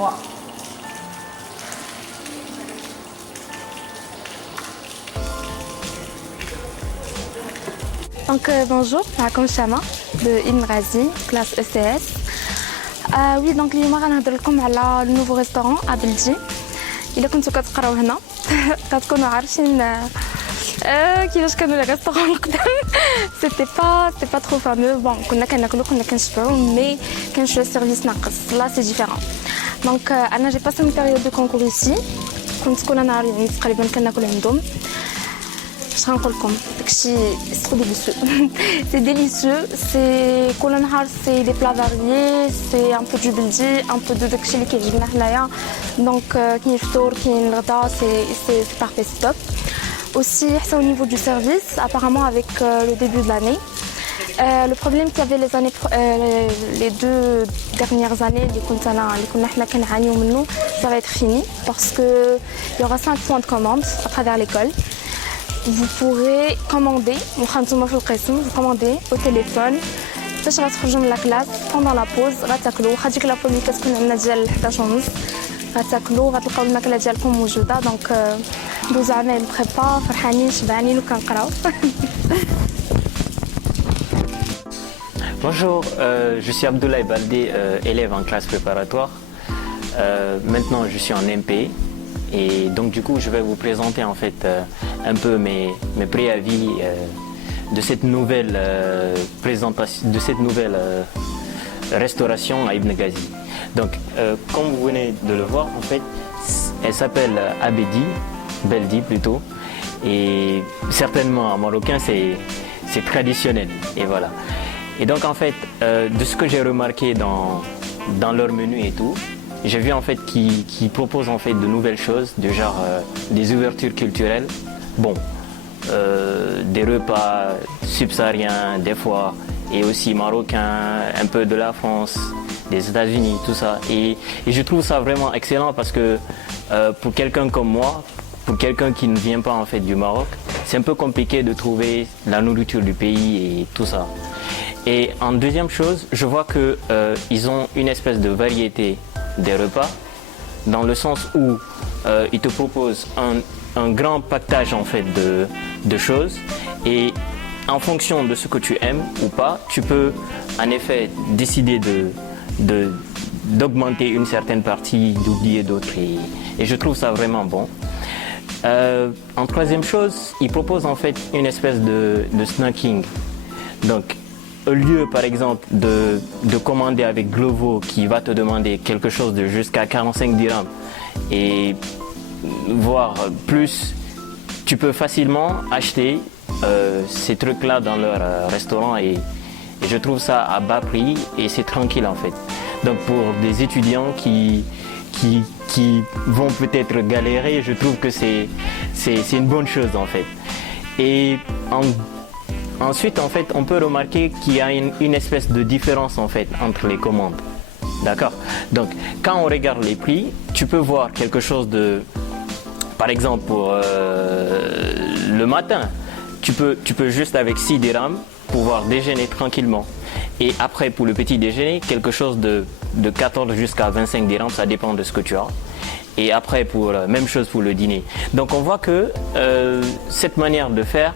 3. Donc bonjour, معكم شاما de Ibn Razi, classe ECS. Oui, donc اليوم غنهضر لكم على النوفو ريستورون ابلجي. إلا كنتو كتقراو هنا غتكونوا عارفين كيفاش كانوا لي ريستورون القدام. سيتي با ترو فامو. بون كنا كناكلو كنا كنشبعو مي كان شويه سيرفيس ناقص. لا سي ديفيرون. دونك انا جي باسي مون بيريود دو كونكور ايسي. كنت كل نهار يعني تقريبا كناكل عندهم. اش غنقول لكم داكشي سي ديليسيو. سي ديليسيو. سي كل نهار سي دي بلا فاريي. سي ان بو دو بلدي ان بو دو داكشي اللي كيعجبنا حنايا. دونك كاين الفطور كاين الغدا. سي بارفي ستوب. Aussi, au niveau du service, apparemment avec le début de l'année, le problème qu'il y avait les 2 dernières années, ça va être fini parce qu'il y aura 5 points de commande à travers l'école. Vous pourrez commander, vous commandez au téléphone. باش غتخرجوا من لا كلاس pendant la pause غتاكلوا واخا ديك لا بوز اللي كتكون عندنا ديال 11:30 غتاكلوا غتلقاو الماكله ديالكم موجوده. دونك دوزو عامل بريبا فرحانين شبعانين وكنقراو. Bonjour, je suis Abdoulaye Baldé, élève en classe préparatoire. Maintenant je suis en MP et donc du coup je vais vous présenter en fait un peu mes préavis de cette nouvelle présentation, de cette nouvelle restauration à Ibn Ghazi. Donc, comme vous venez de le voir, en fait, elle s'appelle Abedi, Beldi plutôt, et certainement en marocain c'est traditionnel, et voilà. Et donc en fait, de ce que j'ai remarqué dans leur menu et tout, j'ai vu en fait qu'ils proposent en fait de nouvelles choses, du genre des ouvertures culturelles. Bon. Des repas subsahariens des fois et aussi marocains, un peu de la France, des États-Unis, tout ça. Et je trouve ça vraiment excellent parce que pour quelqu'un comme moi, pour quelqu'un qui ne vient pas en fait du Maroc, c'est un peu compliqué de trouver la nourriture du pays et tout ça. Et en deuxième chose, je vois que ils ont une espèce de variété des repas dans le sens où ils te proposent un grand pactage en fait de choses et en fonction de ce que tu aimes ou pas, tu peux en effet décider d'augmenter une certaine partie, d'oublier d'autres et je trouve ça vraiment bon. En troisième chose, ils proposent en fait une espèce de snacking. Donc au lieu par exemple de commander avec Glovo qui va te demander quelque chose de jusqu'à 45 dirhams et voire plus, tu peux facilement acheter ces trucs-là dans leur restaurant et je trouve ça à bas prix et c'est tranquille en fait. Donc pour des étudiants qui vont peut-être galérer, je trouve que c'est une bonne chose en fait. Et ensuite en fait on peut remarquer qu'il y a une espèce de différence en fait entre les commandes. D'accord. Donc quand on regarde les prix, tu peux voir quelque chose de, par exemple pour le matin, tu peux juste avec 6 dirhams pouvoir déjeuner tranquillement. Et après pour le petit déjeuner, quelque chose de 14 jusqu'à 25 dirhams, ça dépend de ce que tu as. Et après même chose pour le dîner. Donc on voit que cette manière de faire,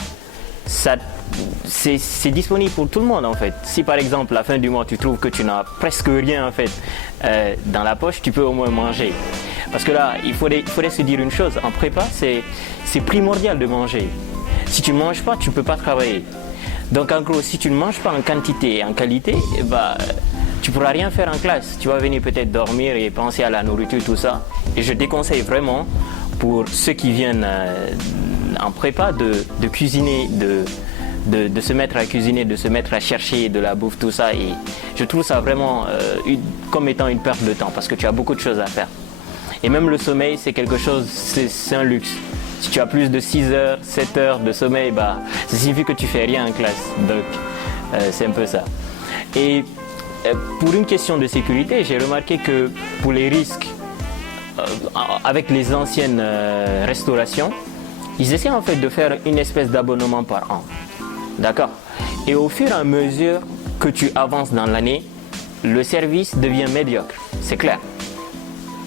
c'est disponible pour tout le monde en fait. Si par exemple à la fin du mois tu trouves que tu n'as presque rien en fait dans la poche, tu peux au moins manger. Parce que là, il faudrait se dire une chose, en prépa, c'est primordial de manger. Si tu ne manges pas, tu ne peux pas travailler. Donc en gros, si tu ne manges pas en quantité et en qualité, tu ne pourras rien faire en classe. Tu vas venir peut-être dormir et penser à la nourriture, tout ça. Et je déconseille vraiment pour ceux qui viennent en prépa de cuisiner, de se mettre à cuisiner, de se mettre à chercher de la bouffe, tout ça. Et je trouve ça vraiment comme étant une perte de temps parce que tu as beaucoup de choses à faire. Et même le sommeil, c'est quelque chose, c'est un luxe. Si tu as plus de 6 heures, 7 heures de sommeil, ça signifie que tu fais rien en classe. Donc, c'est un peu ça. Et pour une question de sécurité, j'ai remarqué que pour les risques, avec les anciennes restaurations, ils essaient en fait de faire une espèce d'abonnement par an. D'accord. Et au fur et à mesure que tu avances dans l'année, le service devient médiocre. C'est clair.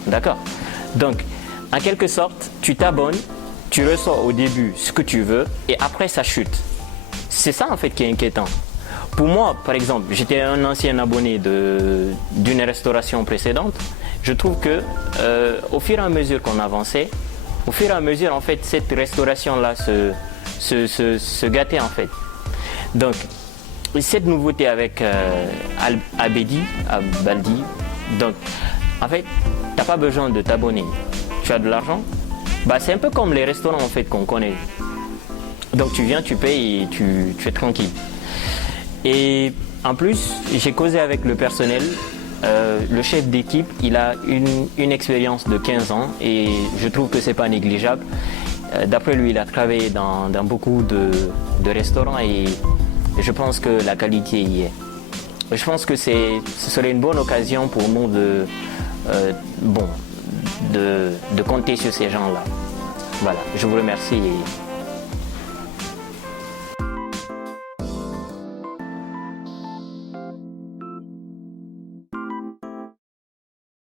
D'accord? Donc, en quelque sorte, tu t'abonnes, tu reçois au début ce que tu veux et après ça chute. C'est ça en fait qui est inquiétant. Pour moi, par exemple, j'étais un ancien abonné d'une restauration précédente. Je trouve que au fur et à mesure qu'on avançait, au fur et à mesure en fait cette restauration-là se gâtait en fait. Donc cette nouveauté avec Baldi, donc en fait, t'as pas besoin de t'abonner. Tu as de l'argent. Bah, c'est un peu comme les restaurants en fait qu'on connaît. Donc tu viens, tu payes et tu es tranquille. Et en plus, j'ai causé avec le personnel. Le chef d'équipe, il a une expérience de 15 ans et je trouve que c'est pas négligeable. D'après lui, il a travaillé dans beaucoup de restaurants et je pense que la qualité y est. Je pense que ce serait une bonne occasion pour nous de compter sur ces gens-là. Voilà, je vous remercie.